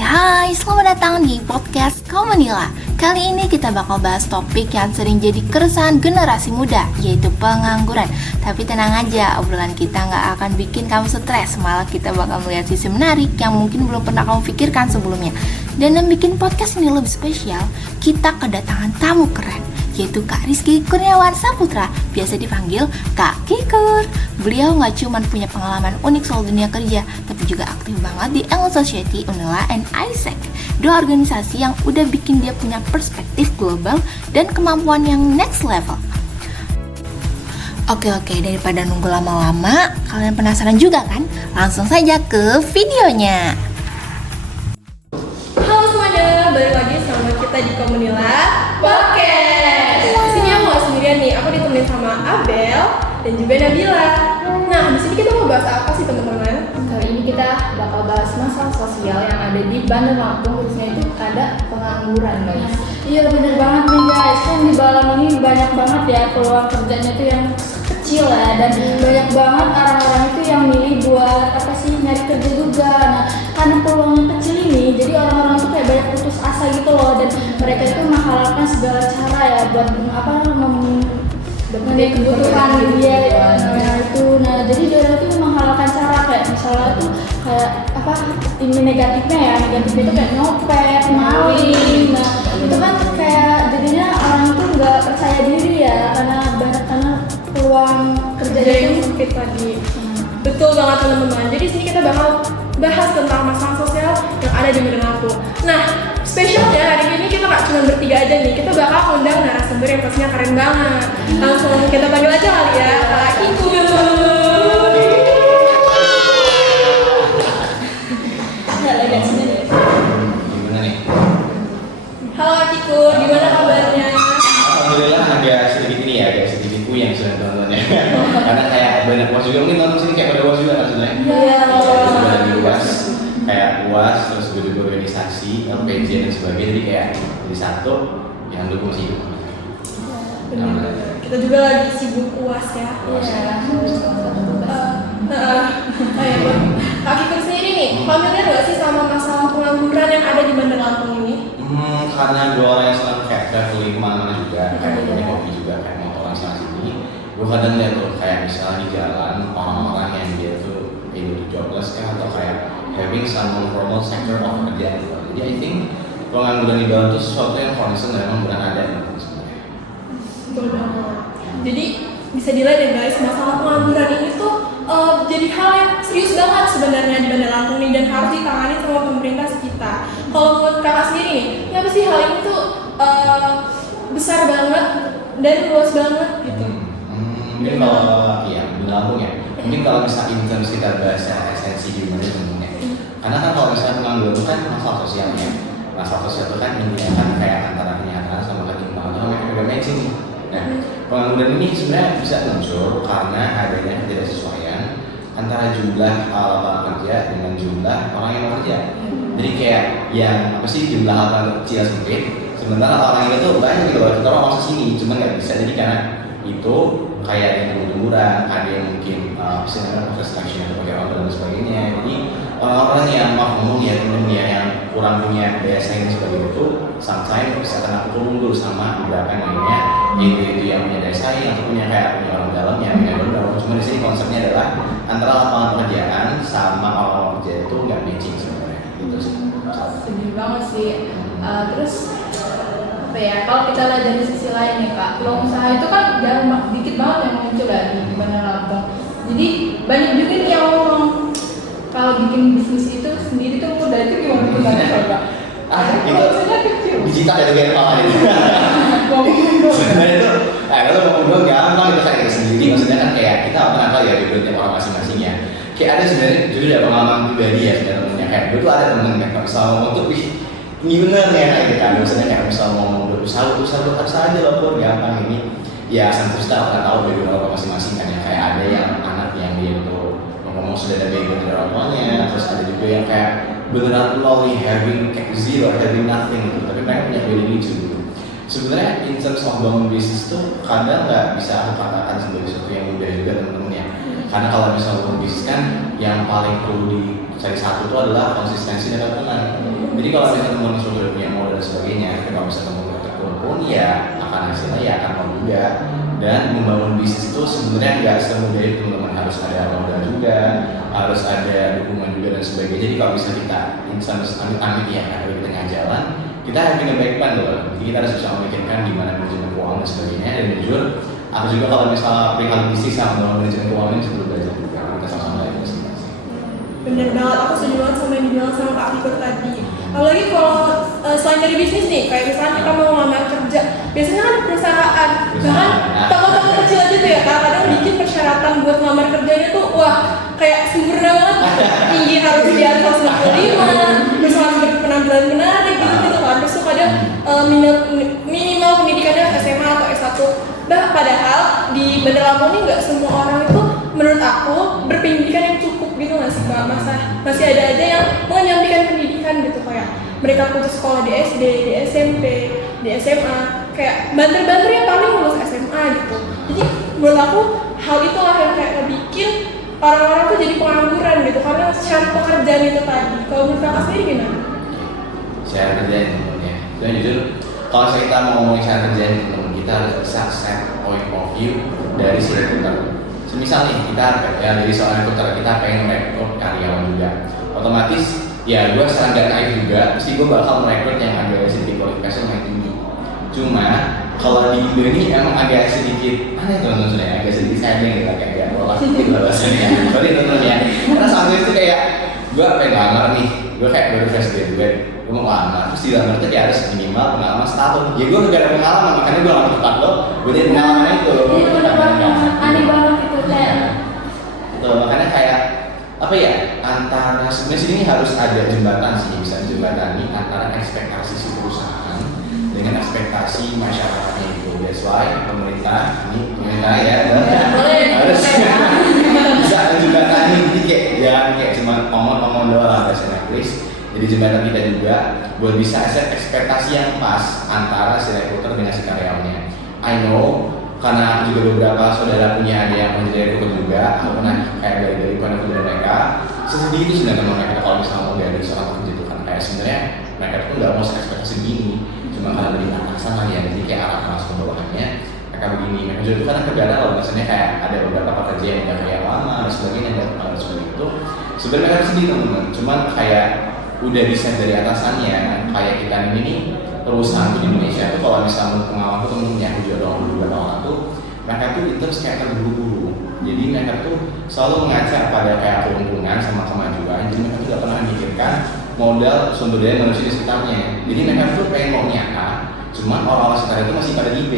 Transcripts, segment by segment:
Hai, selamat datang di podcast Komunila. Kali ini kita bakal bahas topik yang sering jadi keresahan generasi muda, yaitu pengangguran. Tapi tenang aja, obrolan kita gak akan bikin kamu stres, malah kita bakal melihat sisi menarik yang mungkin belum pernah kamu pikirkan sebelumnya. Dan yang bikin podcast ini lebih spesial, kita kedatangan tamu keren, yaitu Kak Rizky Kurniawan Saputra, biasa dipanggil Kak Kikur. Beliau gak cuma punya pengalaman unik soal dunia kerja, tapi juga aktif banget di Anglo Society, Unila, and ISEC, dua organisasi yang udah bikin dia punya perspektif global dan kemampuan yang next level. Oke, daripada nunggu lama-lama, kalian penasaran juga kan? Langsung saja ke videonya. Halo semuanya, balik lagi sama kita di Komunila Podcast. Di sini aku gak sendirian nih, aku ditemenin sama Abel dan juga Nabila. Nah, di sini kita mau bahas apa sih teman-teman? Kali ini kita bakal bahas masalah sosial yang ada di Bandar Lampung, khususnya itu ada pengangguran, guys. Iya bener banget nih guys, kan di Balam ini banyak banget ya peluang kerjanya tuh yang kecil ya, dan banyak banget orang-orang itu yang milih buat nyari kerja juga. Nah, karena peluang yang kecil ini, jadi orang-orang tuh kayak banyak putus asa gitu loh, dan mereka itu menghalalkan segala cara ya buat memenuhi kebutuhan dia nah jadi dia itu menghalalkan cara kayak misalnya tuh ini negatifnya itu kayak nyopet, maling. Nah itu kan kayak jadinya orang itu nggak percaya diri ya karena peluang kerjanya yang sempit tadi. Betul banget teman-teman. Jadi di sini kita bakal bahas tentang masalah sosial yang ada di Bandar Lampung. Nah, spesialnya hari ini kita nggak cuma bertiga aja nih, kita bakal undang narasumber yang pastinya keren banget. Langsung kita panggil aja kali ya, Kak Kikur. Gimana nih? Halo Kak Kikur, gimana kabarnya? Alhamdulillah agak sedikit puyeng sudah teman-teman ya. Karena kayak banyak UAS juga, mungkin nonton sini kayak pada UAS juga kan sebenarnya. Iya. Sudah lagi UAS, kayak UAS terus juga organisasi, LPJ dan sebagainya, jadi kayak jadi satu yang dukung sih. Benar. Kita juga lagi sibuk UAS ya. Kak Kikur sendiri nih, familiar nggak sih sama masalah pengangguran yang ada di Bandar Lampung ini? Karena gue orang yang selalu kayak traveling kemana-mana juga, kayak banyak hobi juga, kayak motoran sana sini. Gue kadang lihat tuh kayak misalnya di jalan orang-orang yang dia tuh either jobless kan atau kayak having some formal sector of pekerjaan gitu. Jadi I think pengangguran di bawah itu sesuatu yang concern dan memang benar ada gitu sebenarnya. Betul banget. Jadi bisa dilihat ya guys, masalah pengangguran ini tuh jadi hal yang serius banget sebenarnya di Bandar Lampung nih dan harus ditangani sama pemerintah kita. Kalau menurut kakak sendiri nih, ya apa sih hal ini tuh besar banget dan luas banget gitu. Mungkin kalau di Lampung ya, mungkin kalau misalnya in terms kita bahasa esensi gimana sebenarnya. Karena kan kalau misalnya pengangguran itu kan masalah sosialnya. Masalah sosial itu kan intinya kan kayak antara kenyataan sama ketimpangan sama mereka matching nih. Nah, pengangguran ini sebenarnya bisa muncul karena adanya ketidaksesuaian antara jumlah lapangan kerja dengan jumlah orang yang bekerja. Jadi kayak yang jumlah lapangan kecil sempit, sementara orang itu banyak gitu loh, kita orang masuk sini, cuma nggak bisa. Jadi karena itu kayak yang tunggu-tungguran, ada yang mungkin proses seleksi atau pakai order dan sebagainya. Jadi orang-orang yang ngomong ya temen-temen yang kurang punya daya saing dan sebagainya itu sometimes bisa kena pukul mundur sama beberapa yang lainnya, yaitu yang punya daya saing atau punya orang dalam yang punya dalam. Cuma di sini konsepnya adalah antara lapangan pekerjaan sama orang kerja itu nggak matching sebenarnya. Itu sih. Sedih banget sih. Terus kalau kita lihat dari sisi lain nih Kak, peluang usaha itu kan dikit banget yang muncul ya di Bandar Lampung. Jadi banyak juga nih yang ngomong kalau bikin bisnis itu sendiri tuh mudah, itu gimana coba? Itu digital ya dengan kepala itu. Sebenarnya itu, kalau ngomong doang gampang itu kayak sendiri. Maksudnya kan kayak kita apa ya di dunia orang masing-masing ya. Kayak ada sebenarnya jujur ada pengalaman pribadi ya sebenarnya. Kayak gue tuh ada temen yang kalau misalnya ngomong tuh, ini bener ya gitu kan. Maksudnya kayak misalnya ngomong usaha aja loh pun gampang ini. ya tentu kita akan tahu background orang masing-masing kan ya, kayak ada yang anak yang dia itu ngomong sudah ada background dari orang tuanya, terus ada juga yang kayak beneran lonely, having kayak zero, having nothing gitu, tapi mereka punya value gitu. Sebenarnya in terms of bangun bisnis tuh kadang nggak bisa aku katakan sebagai sesuatu yang mudah juga teman-teman ya. Karena kalau misalnya bangun bisnis kan yang paling perlu dicari satu itu adalah konsistensi dan keteguhan. Jadi kalau misalnya teman-teman sudah punya modal dan sebagainya, tapi kalau misalnya teman-teman tekun pun ya akan hasilnya ya akan mau juga. Dan membangun bisnis itu sebenarnya nggak semudah itu, teman-teman, harus ada modal juga, harus ada dukungan juga dan sebagainya. Jadi kalau misalnya kita amit-amit ya di tengah jalan, kita harus punya baik plan loh. Jadi kita harus bisa memikirkan gimana manajemen keuangan dan sebagainya. Dan jujur, aku juga kalau misalnya perihal bisnis sama manajemen keuangan ini sebelum belajar juga, kita sama-sama lagi masing-masing. Bener banget, aku setuju banget sama yang dibilang sama Kak Fikur tadi. Apalagi kalau selain dari bisnis nih, kayak misalnya kita mau ngelamar kerja, biasanya kan perusahaan, bahkan toko-toko kecil aja tuh ya, kadang bikin persyaratan buat ngelamar kerjanya tuh, wah kayak sempurna banget, tinggi harus di atas 65, terus harus berpenampilan menarik gitu kan, terus tuh kadang minimal pendidikannya SMA atau S1. Padahal di Bandar Lampung ini nggak semua orang itu menurut aku berpendidikan yang cukup gitu nggak sih Kak? Masih ada aja yang menyampaikan pendidikan gitu, kayak mereka putus sekolah di SD, di SMP, di SMA, kayak banter-banter yang paling lulus SMA gitu. Jadi menurut aku hal itulah yang kayak ngebikin orang-orang tuh jadi pengangguran gitu karena cari pekerjaan itu tadi. Kalau menurut Kakak sendiri gimana? Cara kerjaan teman-teman ya. Dan jujur, kalau kita mau ngomongin cara kerjaan teman-teman, kita harus bisa set point of view dari si rekruter. Semisal nih kita ya dari seorang rekruter, kita pengen merekrut karyawan juga, otomatis ya gue secara nggak naik juga, pasti gue bakal merekrut yang agak sedikit kualifikasi yang tinggi. Cuma kalau di Indo ini emang agak sedikit aneh teman-teman, sebenarnya agak sedikit sayang gitu, kayak agak pola sedikit lah bahasanya. Sorry teman-teman ya, karena sampai itu kayak gue pengen lamar nih, gue kayak baru fresh graduate, gue mau lamar, terus di lamar itu dia harus minimal pengalaman setahun. Ya gue gak ada pengalaman, makanya gue lamar tempat lo, gue jadi pengalaman itu. Iya bener banget, aneh banget itu kayak. Tuh, makanya kayak apa ya, antara sebenarnya sini harus ada jembatan sih, bisa jembatani antara ekspektasi si perusahaan dengan ekspektasi masyarakatnya gitu. That's why pemerintah ya harus bisa menjembatani, jadi kayak jangan kayak cuma omong-omong doang bahasa Inggris. Jadi jembatan kita juga buat bisa set ekspektasi yang pas antara si rekruter dengan si karyawannya. I know karena aku juga beberapa saudara punya ada yang menjadi rekruter juga, aku pernah kayak dari point dari mereka sesedih itu sebenarnya mereka kalau misalnya mau dari seorang pekerja itu kan kayak sebenarnya mereka tuh nggak mau ekspektasi gini, cuma karena dari atasan lah ya, jadi kayak arah langsung bawahannya mereka begini. Mereka juga itu karena kerjaan kalau misalnya kayak ada beberapa pekerja yang udah kayak lama dan sebagainya dan seperti itu, sebenarnya mereka sedih teman-teman, cuman kayak udah desain dari atasannya kayak kita ini nih perusahaan di Indonesia tuh kalau misalnya pengalaman tuh temen-temen yang juga dong beberapa orang tuh mereka tuh itu kayak terburu-buru, jadi mereka tuh selalu mengaca pada kayak keuntungan sama kemajuan, jadi mereka tuh gak pernah memikirkan modal sumber daya manusia di sekitarnya. Jadi mereka tuh pengen mau nyata, cuman orang-orang sekitar itu masih pada di B,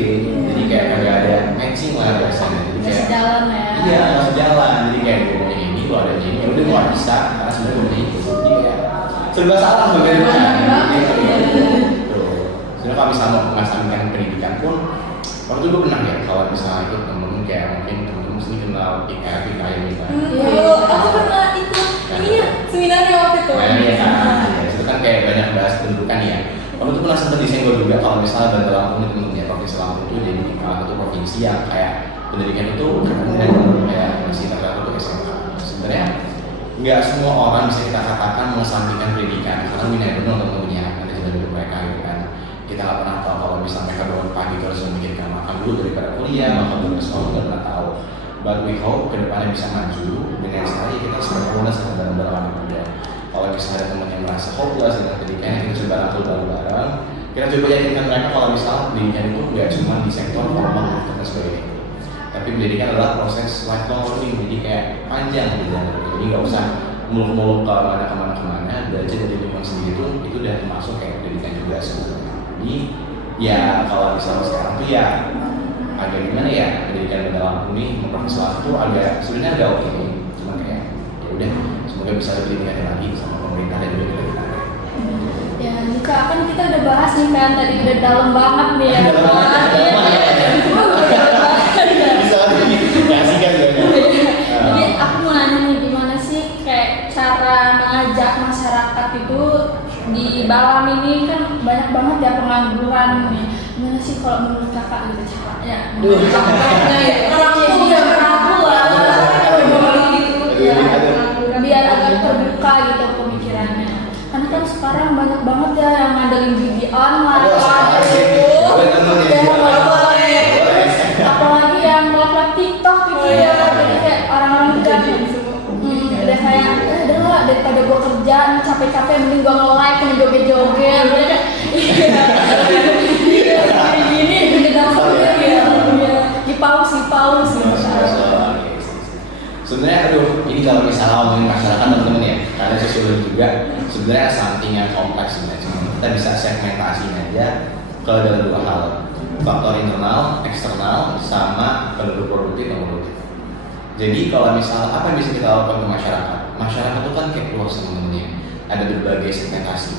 jadi kayak kagak ada matching lah biasanya. Jadi Masih kayak jalan ya. iya masih jalan, jadi kayak gue mau ini, gue ada ini, udah gue gak bisa karena sebenarnya gue mau itu, jadi kayak serba salah bagaimana. Sebenarnya kalau misalnya mau mengasamkan pendidikan pun, waktu itu gue pernah ya kalau misalnya itu temen-temen kayak mungkin temen-temen mesti kenal IKF kayak gitu. Aku pernah ikut ininya seminarnya waktu itu. Nah, iya kan, ya, itu kan kayak banyak bahas pendidikan ya. Waktu itu pernah sempat desain gue juga kalau misalnya Bandar Lampung itu temen-temen ya, provinsi Lampung itu jadi salah satu provinsi yang kayak pendidikan itu kayak masih terlalu untuk SMK. Sebenarnya nggak semua orang bisa kita katakan mengesampingkan pendidikan karena we never know tentunya ada juga dari mereka gitu kan. Kita nggak pernah tahu kalau misalnya mereka bangun pagi terus memikirkan makan dulu daripada kuliah, makan dulu sekolah, nggak pernah tahu. But we hope kedepannya bisa maju dengan sekali kita sempurna sama bareng-bareng muda. Kalau misalnya ada teman yang merasa hopeless dengan pendidikan, kita coba rangkul bareng-bareng. Kita coba yakinkan mereka kalau misalnya pendidikan itu nggak cuma di sektor formal dan sebagainya. Tapi pendidikan adalah proses lifelong learning, jadi kayak panjang gitu. Jadi nggak usah muluk-muluk kemana-kemana, belajar dari lingkungan sendiri itu udah termasuk kayak pendidikan juga sebenarnya. Jadi ya kalau misalnya sekarang tuh ya agak gimana ya, pendidikan Bandar Lampung ini memprovinsi Lampung tuh agak sebenarnya agak oke, cuma kayak ya udah semoga bisa lebih ditingkatin lagi sama pemerintah dan juga kita. Ya, Kak, kan kita udah bahas nih kan tadi udah dalam banget nih ya. Cuma udah dalam banget ya pengangguran nih. Gimana sih kalau menurut kakak gitu caranya? Merangkul Iya, merangkul lah. Ya, biar agak terbuka gitu pemikirannya. Karena kan sekarang banyak banget ya yang ngandelin judi online. Apalagi yang live TikTok gitu ya. Jadi kayak orang-orang udah kayak udah lah daripada gua kerja capek-capek mending gua nge-live yang joget-joget. Gini dipaus gitu. Sebenarnya ini kalau misalnya ngomongin masyarakat teman-teman ya, karena sosiologi juga sebenarnya something yang kompleks sebenarnya. Kita bisa segmentasiin aja ke dalam 2 hal, faktor internal, eksternal, sama penduduk produktif dan produktif. Jadi kalau misalnya apa yang bisa kita lakukan ke masyarakat? Masyarakat itu kan kayak luas teman-temannya, ada berbagai segmentasi.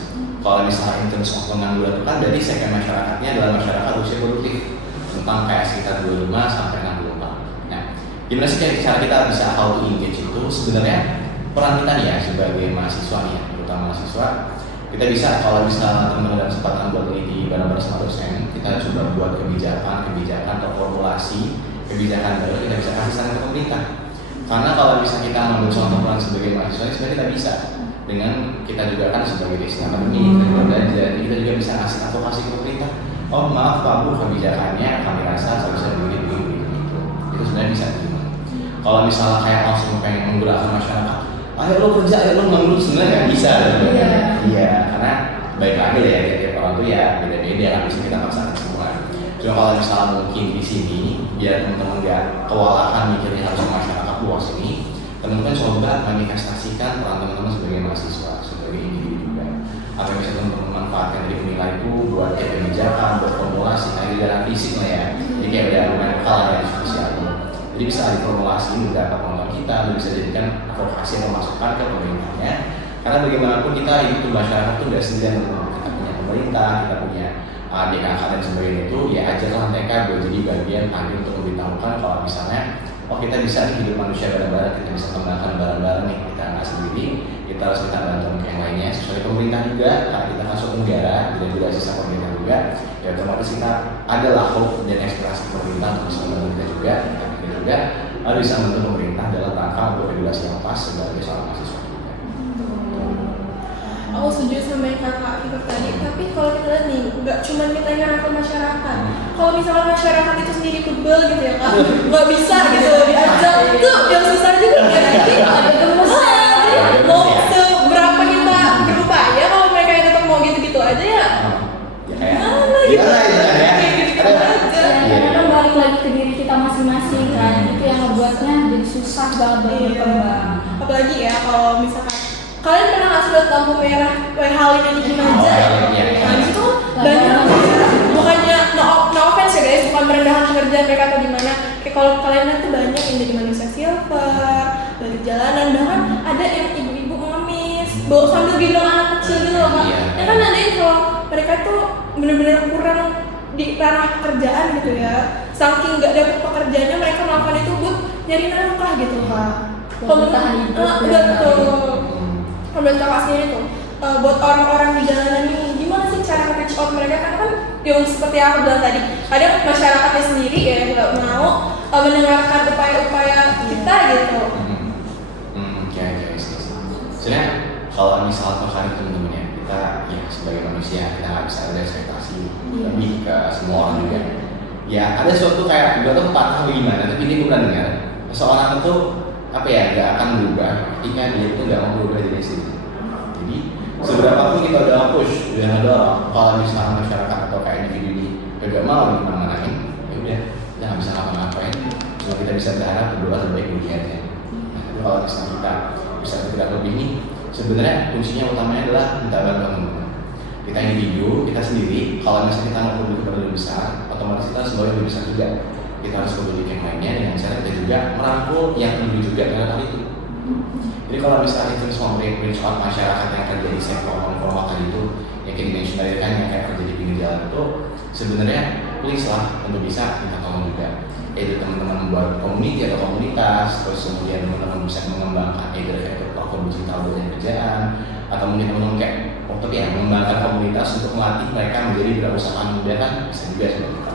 Kalau misalnya in terms of pengangguran itu kan dari segmen masyarakatnya adalah masyarakat usia produktif, tentang kayak sekitar 25 sampai 64. Gimana sih cara kita bisa how to engage itu? Sebenarnya peran kita nih ya sebagai mahasiswa nih ya, terutama mahasiswa, kita bisa kalau misalnya teman-teman ada kesempatan buat meneliti bareng-bareng sama dosen, kita coba buat kebijakan atau formulasi kebijakan baru, kita bisa kasih saran ke pemerintah. Karena kalau misalnya kita mengambil contoh peran sebagai mahasiswa, sebenarnya kita bisa dengan kita juga kan sebagai destinasi akademi, kita juga belajar, kita juga bisa kasih advokasi ke pemerintah. Oh maaf Pak Bu, kebijakannya kami rasa seharusnya begini gitu. Itu sebenarnya bisa. Kalau misalnya kayak langsung pengen menggerakkan masyarakat, ayo lo kerja, ayo lo nganggur, sebenarnya nggak bisa. Iya, karena baik lagi ya, tiap orang tuh ya beda-beda, nggak bisa kita paksakan semua. Cuma kalau misalnya mungkin di sini, biar teman-teman nggak kewalahan mikirnya harus masyarakat luas ini, teman-teman coba manifestasikan peran teman-teman sebagai mahasiswa, sebagai individu juga. Apa yang bisa teman-teman manfaatkan dari penilai itu buat kebijakan, buat formulasi, dalam fisik lah ya. Jadi kayak udah lumayan kalah dari diskusi aku. Jadi bisa diformulasi beberapa pengetahuan kita, dan bisa jadikan advokasi atau masukan ke pemerintahnya. Karena bagaimanapun kita hidup masyarakat itu nggak sendirian, kita punya pemerintah, kita punya DKK dan sebagainya itu, ya ajarlah mereka buat jadi bagian akhir untuk memberitahukan kalau misalnya, oh kita bisa nih hidup manusia bareng-bareng, kita bisa kembangkan bareng-bareng nih, kita nggak sendiri, kita harus minta bantuan ke yang lainnya. Sesuai pemerintah juga, karena kita masuk negara, dan juga sisa pemerintah juga, ya otomatis kita adalah hope dan aspirasi pemerintah untuk bisa membantu kita juga. Juga bisa membantu pemerintah dalam rangka untuk regulasi yang pas sebagai seorang mahasiswa. Aku setuju sama yang kakak Fikar tadi, tapi kalau kita lihat nih, nggak cuma kita yang ngerangkul masyarakat. Kalau misalnya masyarakat itu sendiri pegel gitu ya kak, nggak bisa gitu diajak, itu yang susah juga kan. Jadi ada gemusnya. Mau seberapa kita berupaya, kalau mereka yang tetap mau gitu-gitu aja ya. Karena balik lagi ke diri kita masing-masing kan, itu yang ngebuatnya jadi susah banget berkembang. Apalagi ya kalau misalkan kalian pernah nggak lihat lampu merah kayak Halim yang di Kimaja? Nah di situ banyak, bukannya no offense ya guys, bukan merendahkan pekerjaan mereka atau gimana. Kayak kalau kalian lihat tuh banyak yang dari manusia silver, dari jalanan, bahkan ada yang ibu-ibu mengemis, bawa sambil gendong anak kecil gitu loh kak. Ya kan ada yang kalau mereka tuh bener-bener kurang di ranah pekerjaan gitu ya, saking nggak dapet pekerjaannya mereka melakukan itu buat nyari nafkah gitu kak. Kalau bertahan hidup, betul. Menurut kakak sendiri tuh, buat orang-orang di jalanan ini gimana sih cara reach out mereka? Karena kan yang seperti yang aku bilang tadi, kadang masyarakatnya sendiri ya nggak mau mendengarkan upaya-upaya kita gitu. Oke. Sebenarnya kalau misal kalian teman-teman ya, kita ya sebagai manusia kita nggak bisa ada ekspektasi lebih ke semua orang juga. Ya ada suatu kayak gue tuh patah gimana, tapi ini bukan dengar seorang itu apa ya nggak akan berubah ketika dia itu nggak mau berubah dari sini. Jadi seberapa pun kita udah push, udah ngedorong, kalau misalnya masyarakat atau kayak individu ini nggak mau gimana-manain, ya udah kita nggak bisa ngapa-ngapain. Cuma kita bisa berharap berdoa terbaik bagi aja. Nah, kalau misalnya kita bisa tidak lebih ini, sebenarnya kuncinya utamanya adalah minta bantuan. Kita individu, kita sendiri, kalau misalnya kita mau peduli kepada lebih besar, otomatis kita sebagai lebih besar juga. Kita harus peduli yang lainnya dengan cara kita juga merangkul yang peduli juga dengan hal itu. Jadi kalau misalnya itu semua reach out masyarakat yang kerja di sektor informal tadi itu, yang kayak dimention tadi kan yang kayak kerja di pinggir jalan itu, sebenarnya please lah untuk bisa minta tolong juga. Yaitu teman-teman membuat community atau komunitas, terus kemudian teman-teman bisa mengembangkan either platform digital buat kerjaan, atau mungkin teman-teman kayak tapi ya mengembangkan komunitas untuk melatih mereka menjadi wirausahaan muda kan bisa juga seperti itu.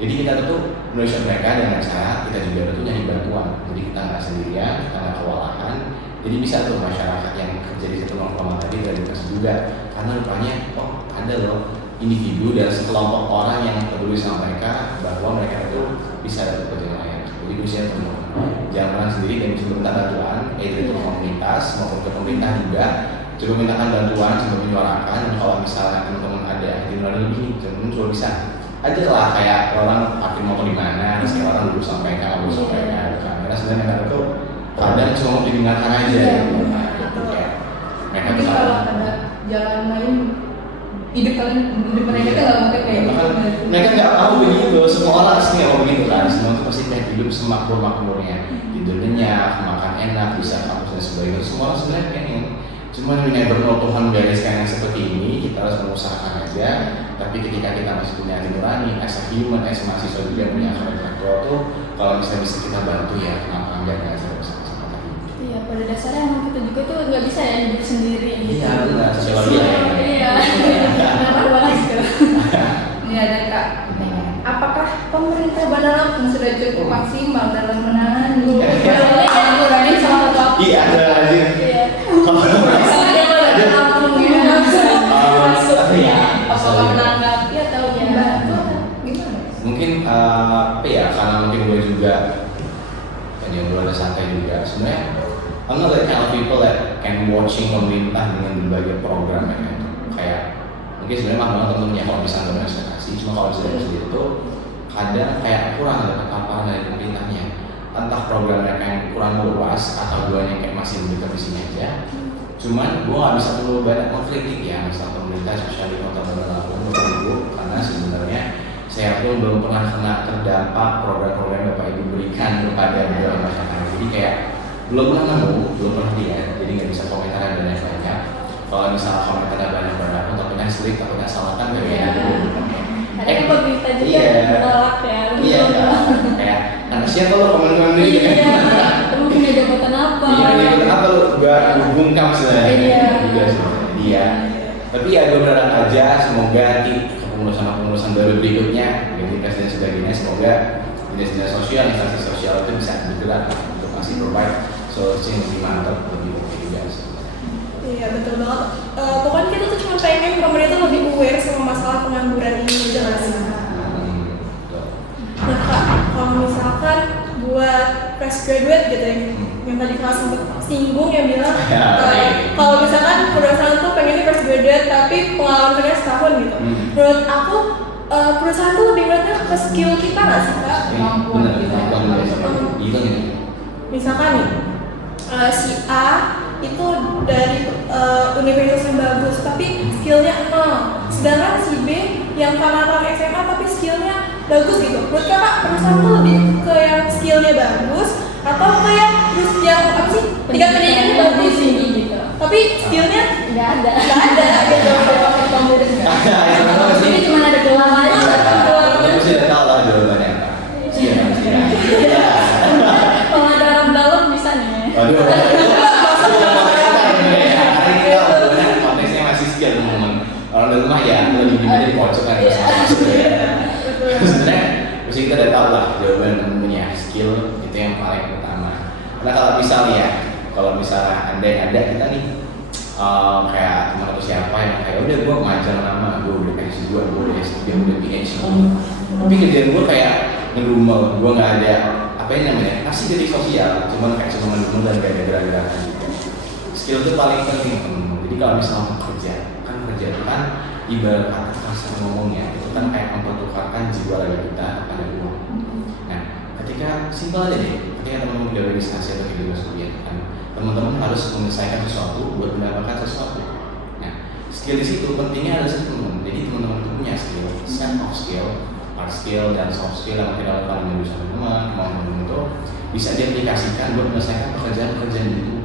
Jadi kita tentu menurut mereka dengan cara kita juga tentu nyari bantuan. Jadi kita nggak sendirian, kita nggak kewalahan. Jadi bisa tuh masyarakat yang kerja di situ nongkrong tadi terlibat juga. Karena rupanya ada loh individu dan sekelompok orang yang peduli sama mereka bahwa mereka itu bisa dapat pekerjaan layak. Jadi bisa teman jangan pernah sendiri dan coba minta bantuan, itu komunitas maupun ke pemerintah juga. Coba mintakan bantuan, coba menyuarakan. Dan kalau misalnya teman-teman ada di luar lebih, teman-teman coba bisa aja lah kayak orang parkir motor di mana, terus kayak orang dulu sampaikan, karena sebenarnya mereka tuh kadang cuma mau didengarkan aja. Mereka Mungkin tuh kalau ada jalan lain hidup mereka tuh nggak mungkin kayak gitu. mereka nggak mau begitu, semua orang pasti nggak mau begitu kan, semua itu pasti kayak hidup semakmur-makmurnya, tidur nyenyak, makan enak, bisa kampus dan sebagainya, semua orang sebenarnya pengen. Cuma we never know Tuhan gariskan yang seperti ini, kita harus mengusahakan aja. Tapi ketika kita masih punya hati nurani, as a human, as mahasiswa juga punya akar intelektual tuh, kalau misalnya bisa kita bantu ya, kenapa enggak nggak bisa bersama-sama. Iya, pada dasarnya emang kita juga tuh nggak bisa ya hidup sendiri gitu. Iya, benar. Sosiologi ya. Iya, benar banget gitu. Ini ada Kak. Apakah pemerintah Bandar Lampung sudah cukup maksimal dalam menangani pengangguran ini salah satu? Iya, ada aja. Iya. Misalnya Bandar Lampung ini Tapi ya, apakah menanggapi atau Ya. membantu atau gimana? mungkin apa ya, karena mungkin gue juga yang gue ada santai juga sebenarnya I'm not the kind of people that can watching pemerintah dengan berbagai program ya, kayak mungkin sebenarnya mah banget temen-temennya kalau bisa nggak ekspektasi, cuma kalau bisa sendiri itu kadang kayak kurang ada kepaparan dari pemerintahnya, entah program mereka yang kurang luas atau duanya kayak masih mendekat di sini aja. Cuman gue nggak bisa terlalu banyak mengkritik ya masalah pemerintah, spesial di kota Bandar Lampung menurut gue, karena sebenarnya saya pun belum pernah kena terdampak program-program yang Bapak Ibu berikan kepada beberapa masyarakat. Jadi kayak belum pernah nemu, belum pernah lihat, jadi nggak bisa komentar yang banyak-banyak. Kalau misalnya komentar banyak-banyak, takutnya sulit, takutnya salah kan dari Ada pemerintah juga iya. menolak ya. Iya, kayak harusnya kalau komentar ini Iya. Kamu punya jabatan apa? Iya, kenapa lu gak bungkam sebenarnya? Iya. Juga sebenarnya. Iya. Tapi ya gue berharap aja semoga di kepengurusan baru berikutnya, ganti presiden sebagainya, semoga dinas-dinas sosial, instansi sosial itu bisa bergerak untuk masih provide solusi yang lebih mantap, lebih oke juga. Iya betul banget. Pokoknya kita tuh cuma pengen pemerintah lebih aware sama masalah pengangguran ini udah nggak sih? Betul. Nah Kak, kalau misalkan buat fresh graduate gitu yang tadi kelas sempat singgung yang bilang Ya, oke. kalau misalkan perusahaan tuh pengennya fresh graduate tapi pengalaman kerja setahun gitu. Menurut aku perusahaan tuh lebih melihatnya ke skill kita nggak sih Kak? Kemampuan Benar, kita. kemampuan juga. Gitu gitu. Misalkan nih si A itu dari universitas yang bagus tapi skillnya nol, sedangkan si B yang tamat SMA tapi skillnya bagus gitu. Menurut kakak perusahaan tuh lebih ke yang skillnya bagus atau ke yang terus yang apa sih tingkat pendidikannya bagus tinggi gitu. tapi skillnya Nggak ada. nggak ada gitu. Ini cuma ada gelar aja. Kamu mesti udah tahu lah jawabannya apa. Iya, iya. Kalau ada orang dalam bisa nih. Waduh, karena kita obrolannya konteksnya masih skill teman-teman. Orang dari rumah ya lebih gimana di pojok kan bisa masuk ya. Sebenarnya mesti kita udah tahu lah jawaban temennya, skill itu yang paling utama. Karena kalau misalnya ya, kalau misalnya anda yang ada kita nih kayak teman atau siapa yang kayak udah gue ngajar nama, gue udah S2, gue udah S3, gue udah PhD. Tapi kerjaan gue kayak ngedumel, gue nggak ada apa yang namanya pasti jadi sosial, cuman kayak cuma ngedumel dan gak ada gerak-gerakan gitu. Skill itu paling penting teman-teman. Jadi kalau misalnya mau kerja itu kan ibarat kata kasar ngomongnya itu kan kayak mempertukarkan jiwa raga kita kepada uang. Nah, ketika simpel aja deh, ketika teman-teman di organisasi atau di kuliah kan teman-teman harus menyelesaikan sesuatu buat mendapatkan sesuatu. Nah, skill di situ pentingnya ada teman-teman. Jadi teman-teman itu punya skill, set of skill, hard skill dan soft skill yang kita lakukan dengan teman-teman, kemampuan itu bisa diaplikasikan buat menyelesaikan pekerjaan-pekerjaan itu.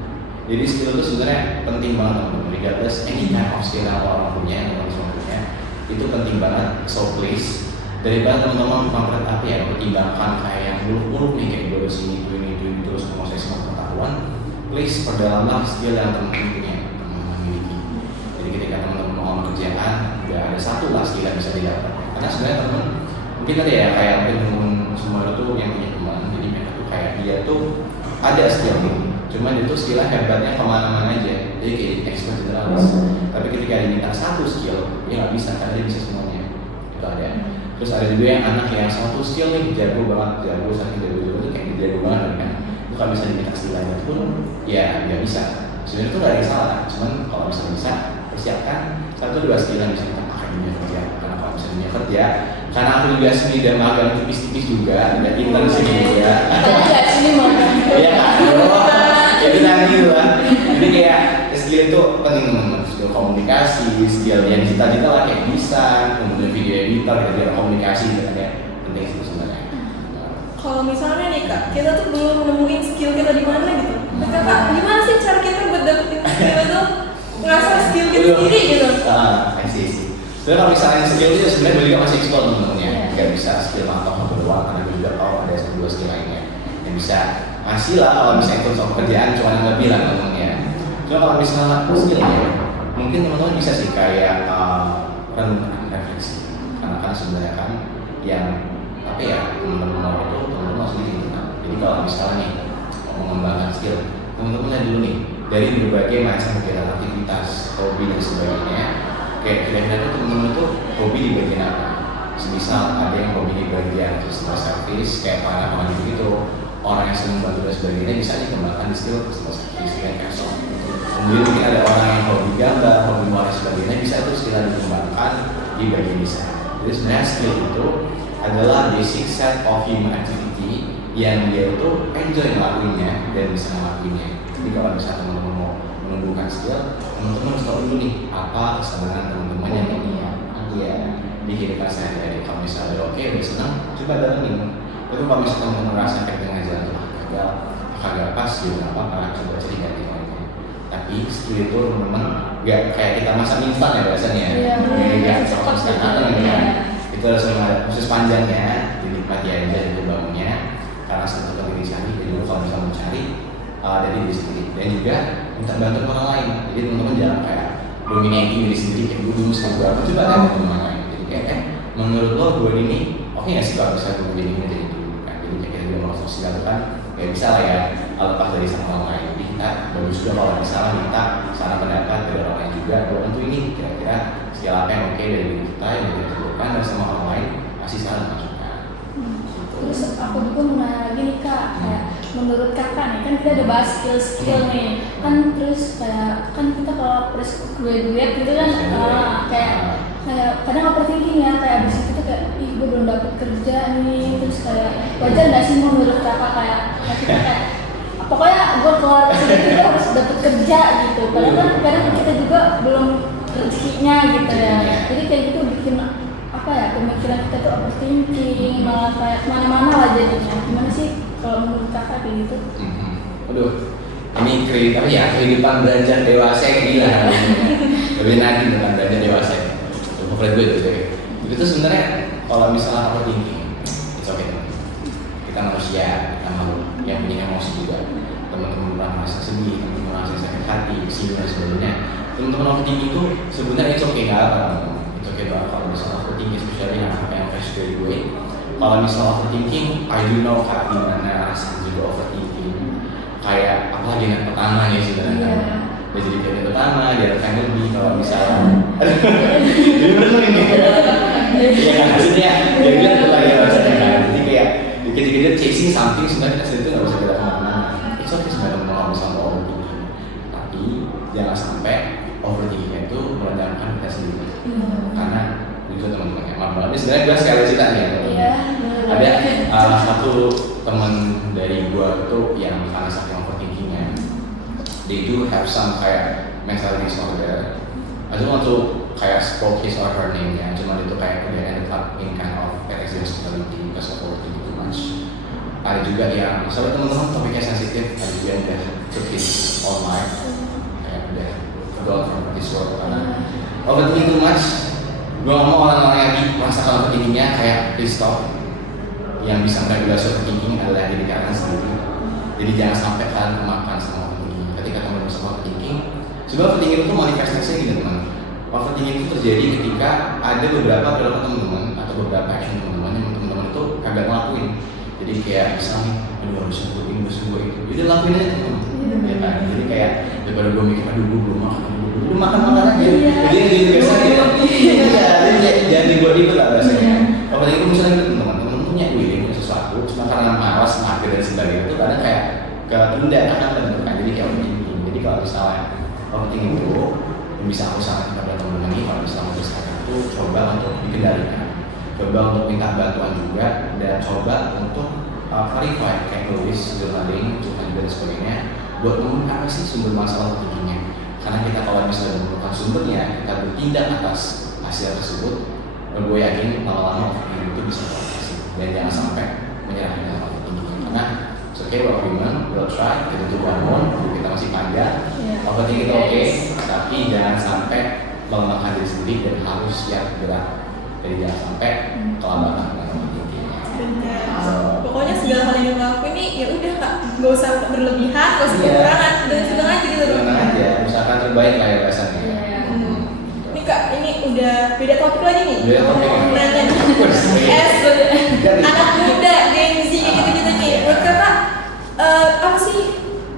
Jadi skill itu sebenarnya penting banget teman-teman. Regardless any kind of skill yang orang punya, yang orang semua punya, itu penting banget. So please, daripada teman-teman mengangkat apa ya, pertimbangkan kayak yang buruk-buruk nih kayak gue sini itu ini terus menguasai semua pengetahuan. Please perdalamlah skill yang teman-teman punya, teman-teman miliki. Jadi ketika teman-teman kerjaan udah ada satu lah skill yang bisa didapat. Karena sebenarnya teman mungkin ada ya kayak mungkin temen semua itu yang punya teman, jadi mereka tuh kayak dia tuh ada skill nih, cuman itu skillnya hebatnya kemana-mana aja, jadi kayak expert generalis. Tapi ketika diminta satu skill dia nggak bisa karena dia bisa semuanya, itu ada. Terus ada juga yang anak yang satu skill nih jago banget, saking jago itu kayak jago banget kan, itu kan bisa diminta skill lainnya pun ya nggak bisa. Sebenarnya itu nggak ada yang salah, cuman kalau misalnya bisa persiapkan 1-2 skill yang bisa kita pakai di dunia kerja. Karena kalau misalnya dunia kerja, karena aku juga seni dan magang tipis-tipis juga, ada intern sini juga. Jadi sini mau. Iya kan? Jadi nanti lah. Jadi kayak skill itu penting teman-teman. Skill komunikasi, skill yang cita-cita lah kayak desain, kemudian video editor, kayak komunikasi itu kan ya penting sih sebenarnya. Kalau misalnya nih kak, kita tuh belum nemuin skill kita di mana gitu. Nah, kakak, gimana sih cara kita buat dapetin skill itu? Ngerasa skill kita sendiri gitu. I see. Sebenarnya kalau misalnya skill itu sebenarnya gue juga masih explore teman-teman ya. Gak bisa skill mantap atau doang, karena gue juga tahu ada 1-2 skill lainnya yang bisa masih lah kalau misalnya itu soal pekerjaan cuma yang lebih lah teman-teman ya. Cuma kalau misalnya skillnya, mungkin teman-teman bisa sih kayak renungan refleksi. Karena sebenarnya kan yang apa ya teman-teman mau itu teman-teman harus gitu. Jadi kalau misalnya nih mau mengembangkan skill, teman-teman lihat dulu nih dari berbagai macam kegiatan aktivitas, hobi dan sebagainya. Kayak kira-kira teman-teman itu hobi di bagian apa? Semisal ada yang hobi di bagian customer service, kayak para pemain gitu, orang yang senang bantu dan sebagainya bisa dikembangkan di skill customer service kayak kasih. Kemudian mungkin ada orang yang hobi gambar, hobi warna sebagainya, bisa itu skill dikembangkan di bagian desain. Jadi sebenarnya skill itu adalah basic set of human activity yang dia itu enjoy ngelakuinnya dan bisa ngelakuinnya. Jadi kalau misalnya teman-teman mau menumbuhkan skill, teman-teman harus tahu dulu nih apa kesenangan teman-teman yang dia di kehidupan sehari-hari. Kalau misalnya oke, udah senang, coba dalamin. Tapi kalau misalnya teman-teman merasa kayak tengah jalan kagak pas, ya nggak apa-apa, coba cari ganti lainnya. Tapi skill itu teman-teman nggak kayak kita masak instan ya biasanya. Nggak cepat ya. Itu harus ada proses panjangnya, dinikmati aja itu bangunnya. Karena satu kali dicari, jadi kalau misalnya mau cari dari diri sendiri dan juga minta bantuan orang lain. Jadi teman-teman jangan kayak dominating diri sendiri kayak gue dulu sama gue, coba tanya teman lain. Jadi kayak menurut lo gue ini oke nggak sih kalau bisa gue jadi ini jadi itu kan? Jadi kayak dia mau sosial kan ya bisa lah ya lepas dari sama orang lain. Jadi kita bagus juga kalau misalnya minta saran pendapat dari orang lain juga. Gue tentu ini kira-kira skill apa yang oke dari diri kita yang kita lakukan dan sama orang lain masih saran masukan. Terus aku juga mau nanya lagi nih kak, kayak menurut kakak nih kan kita ada bahas skill nih kan, terus kayak kan kita kalau graduate gitu kan kayak kadang overthinking ya, kayak abis itu kayak ih gue belum dapet kerja nih, terus kayak wajar nggak sih menurut kakak kayak kita kayak pokoknya gue keluar sini juga harus dapet kerja gitu, padahal kan kadang kita juga belum rezekinya gitu ya, jadi kayak gitu bikin apa ya pemikiran kita tuh overthinking malah kayak kemana-mana lah jadinya. Gimana sih kalau menurut kakak kayak gitu? Aduh, ini kehidupan belajar dewasa yang gila. Lebih nanti tentang belajar dewasa. Favorit gue itu sih. Itu sebenarnya kalau misalnya overthinking, it's okay teman. Kita manusia, kita malu, yang punya emosi juga. Teman-teman merasa sedih, teman-teman merasa sakit hati, kesini dan sebagainya. Teman-teman overthinking itu sebenarnya it's okay nggak apa. Oke banget kalau misalnya overthinking, especially yang fresh graduate. Kalau misalnya overthinking, I do know kak gimana rasanya juga overthinking. Kayak apalagi yang pertama ya sebenarnya. Udah jadi yang pertama, dia akan lebih kalau misalnya. Jadi bener ini. Ya maksudnya dia bilang itu lagi rasanya kan. Jadi kayak dikit-dikit chasing something sebenarnya kita itu nggak bisa kita kemana-mana. It's okay sebenarnya kalau misalnya overthinking. Tapi jangan sampai overthinking itu merendahkan kita sendiri. Karena itu teman-teman yang maaf ini sebenarnya gue sekali cerita nih ya. Ada satu teman dari gue tuh yang karena saking overthinkingnya, they do have some kayak mental disorder. I don't want to kayak spoke his or her name ya, cuma itu kayak dia ended up in kind of PTSD hospitality because of overthinking too much. Ada juga yang soalnya teman-teman topiknya sensitif, ada juga yang udah took his own life, kayak udah gone from this world karena overthinking too much. Gue ngomong orang-orang yang merasakan overthinkingnya kayak please stop. Yang bisa meregulasi overthinking adalah diri kalian sendiri. Jadi jangan sampai kalian kemakan sama overthinking. Ketika teman-teman sama overthinking, sebenarnya overthinking itu manifestasinya gitu teman. overthinking itu terjadi ketika ada beberapa perilaku teman-teman atau beberapa action teman-teman yang teman-teman itu kagak ngelakuin. Jadi kayak misalnya, aduh harus gue ini, harus gue itu, jadi lakuin aja teman-teman. Ya kan? Jadi kayak daripada gue mikir, aduh gue belum makan, lu makan aja. Jadi yang gitu biasanya gitu. Iya, jadi jangan dibuat-buat lah biasanya. Overthinking itu misalnya teman-teman punya ide, punya sesuatu, cuma karena malas, mager dan sebagainya itu kadang kayak ketunda kan tentukan. Jadi kayak overthinking. Jadi kalau misalnya overthinking itu bisa aku sarankan kepada teman-teman ini, kalau misalnya misalkan itu coba untuk dikendalikan, coba untuk minta bantuan juga, dan coba untuk clarify kayak nulis, journaling, dan sebagainya buat nemuin apa sih sumber masalah overthinkingnya. Karena kita kalau misalnya menemukan sumbernya, kita bertindak atas hasil tersebut, gue yakin lama-lama overthinking itu bisa teratasi dan jangan sampai menyerah dengan overthinking. Karena oke, we're human, we'll try, kita tuh bangun, kita masih panjang, overthinking itu oke, tapi jangan sampai melemahkan diri sendiri dan harus siap gerak. Jadi jangan sampai kelabakan dengan overthinking. Pokoknya segala hal yang dilakuin ini ya udah Kak, nggak usah berlebihan, nggak usah kekurangan, dan sedang aja gitu. Sedang aja, usahakan terbaik lah ya rasanya. Ini Kak, ini udah beda topik lagi nih. Beda topik. Nanya anak muda, Gen Z gitu-gitu nih. Menurut Kakak apa sih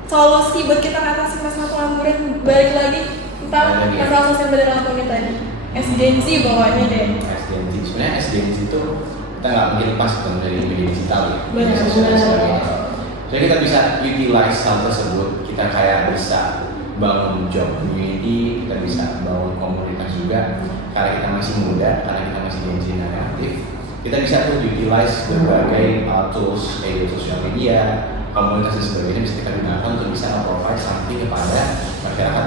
solusi buat kita ngatasin masalah pengangguran? Balik lagi tentang masalah sosial media lakuin tadi. Gen Z bawahnya deh. Gen Z, sebenarnya Gen Z itu kita nggak mungkin lepas dari media digital ya. Benar. Jadi kita bisa utilize hal tersebut. Kita kayak bisa bangun job community, kita bisa bangun komunitas juga. Karena kita masih muda, karena kita masih Gen Z dan aktif, kita bisa tuh utilize berbagai tools kayak sosial media, komunitas dan sebagainya bisa kita gunakan untuk bisa provide something kepada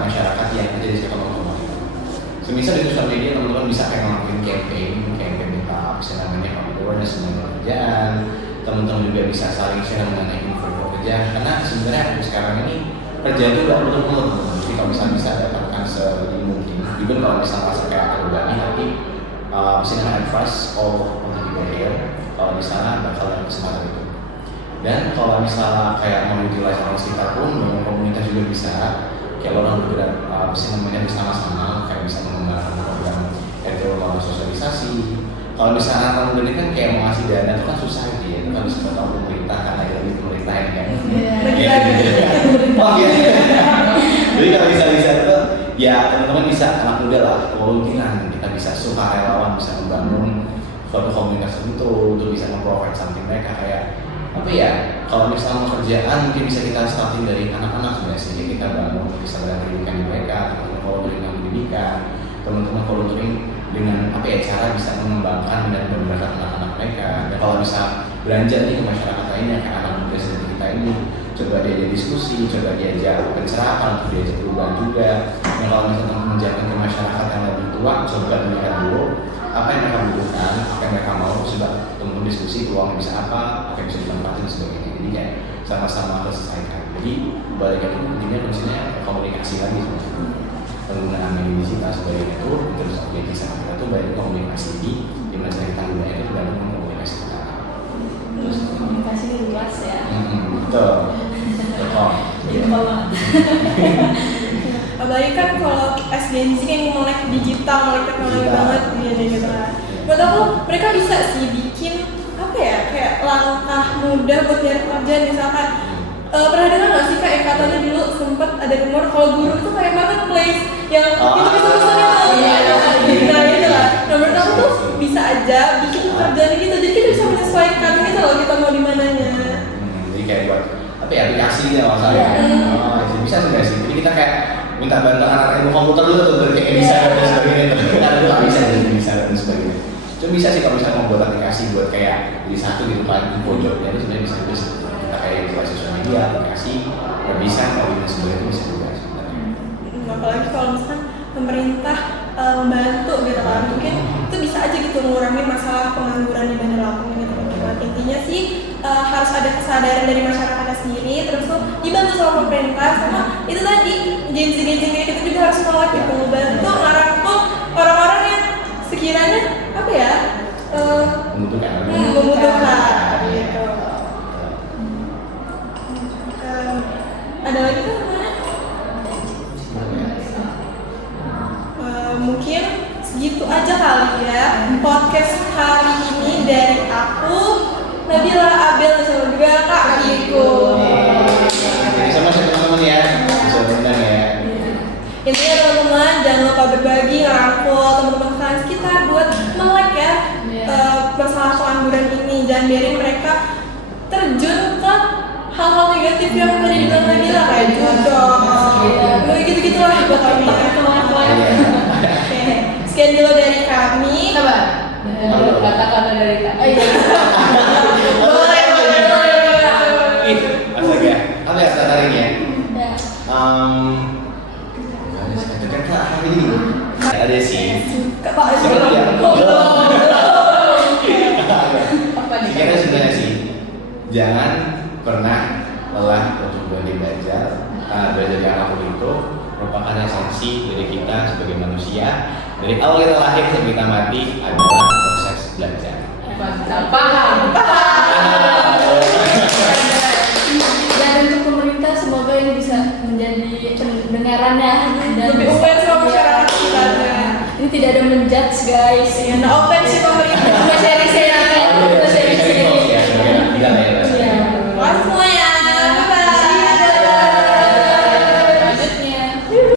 masyarakat yang ada di sekitar teman-teman. Semisal di sosial media teman-teman bisa kayak ngelakuin campaign minta bisa namanya awareness mengenai pekerjaan. Teman-teman juga bisa saling share mengenai info pekerjaan. Karena sebenarnya untuk sekarang ini kerjaan itu nggak perlu. Jadi kalau misalnya bisa dapatkan sedini mungkin. Even kalau misalnya rasa kayak terbebani, tapi misalnya advice all on the here. Kalau misalnya bakal ada kesempatan itu. Dan kalau misalnya kayak mau utilize orang sekitar pun, banyak komunitas juga bisa. Kayak orang bergerak, bisa namanya bersama-sama, kayak bisa mengembangkan program RTO sosialisasi. Kalau misalnya kamu gede kan kayak mau ngasih dana itu kan susah aja ya, itu kan harus tahu pemerintah karena ada di pemerintah ini kan. Jadi kalau bisa itu, ya teman-teman bisa anak muda lah, volunteeran, kita bisa sukarelawan, bisa membangun suatu komunitas tertentu untuk bisa memprovide something mereka kayak apa ya, kalau misalnya kerjaan mungkin bisa kita starting dari anak-anak sebenarnya, jadi kita bangun kesadaran pendidikan di mereka, teman-teman volunteering dengan pendidikan, teman-teman volunteering dengan apa ya cara bisa mengembangkan dan memberdayakan anak-anak mereka. Dan kalau bisa belanja nih ke masyarakat lainnya kayak anak muda seperti kita ini, coba diajak diskusi, coba diajak pencerahan, untuk diajak perubahan juga. Dan kalau misalnya menjalankan ke masyarakat yang lebih tua, coba dilihat dulu apa yang mereka butuhkan, apa yang mereka mau, coba teman-teman diskusi peluangnya bisa apa yang bisa dimanfaatkan dan sebagainya. Jadi kayak sama-sama selesaikan. Jadi balik lagi intinya fungsinya komunikasi lagi sebenarnya. Penggunaan media digital sebagai itu terus objektif sama kita tuh banyak komunikasi di mana kita gunanya itu dalam komunikasi kita. Terus Komunikasi luas ya. Betul. Apalagi kan kalau Gen Z yang melek digital, melek teknologi banget gitu lah. Menurut aku mereka bisa sih bikin apa ya kayak langkah mudah buat nyari pekerjaan misalkan. Pernah dengar nggak sih kak yang katanya dulu sempet ada rumor kalau guru itu kayak marketplace yang itu bisa nah gitu lah. Nah menurut aku tuh bisa aja bikin pekerjaan gitu, jadi kita bisa menyesuaikan gitu loh kita mau di mananya. Jadi kayak buat apa ya aplikasi gitu masalahnya. Bisa nggak sih? Jadi kita kayak minta bantuan anak ilmu komputer dulu tuh dari kayak bisa dan sebagainya. Karena dulu nggak bisa dan sebagainya. Cuma bisa sih kalau misalnya mau buat aplikasi buat kayak di satu gitu kan info jobnya itu sebenarnya bisa kita kayak di sosial media aplikasi nggak bisa kalau ini sebagainya itu bisa juga sebenarnya. Apalagi kalau misalkan pemerintah membantu gitu kan, mungkin itu bisa aja gitu mengurangi masalah pengangguran di Bandar Lampung gitu teman-teman. Intinya sih harus ada kesadaran dari masyarakatnya sendiri, terus tuh dibantu sama pemerintah, sama itu tadi Gen Z kayak kita juga harus nolak gitu, membantu ngerangkul orang-orang yang sekiranya apa ya membutuhkan gitu. Ada lagi kan mungkin Intinya teman-teman jangan lupa berbagi, ngerangkul teman-teman kalian sekitar buat melek ya masalah pengangguran ini. Jangan biarin mereka terjun ke hal-hal negatif yang tadi dibilang lagi lah, kayak jodoh, gitu-gitulah pokoknya. Oke, sekian dulu dari kami. Sabar. Kata-kata dari Kak. Boleh. Astaga, apa ya tertariknya? Ya. Kan hari ini ada sih. Kata aja. Apa nih? Sebenarnya sebenarnya sih, jangan pernah lelah untuk belajar. Belajar yang apapun itu merupakan esensi dari kita sebagai manusia. Dari awal kita lahir sampai kita mati adalah proses belajar. Mantap. Paham. Dan untuk pemerintah semoga ini bisa menjadi pendengarannya dan Lebih aware sama masyarakat kita. ini tidak ada menjudge guys. No offense sih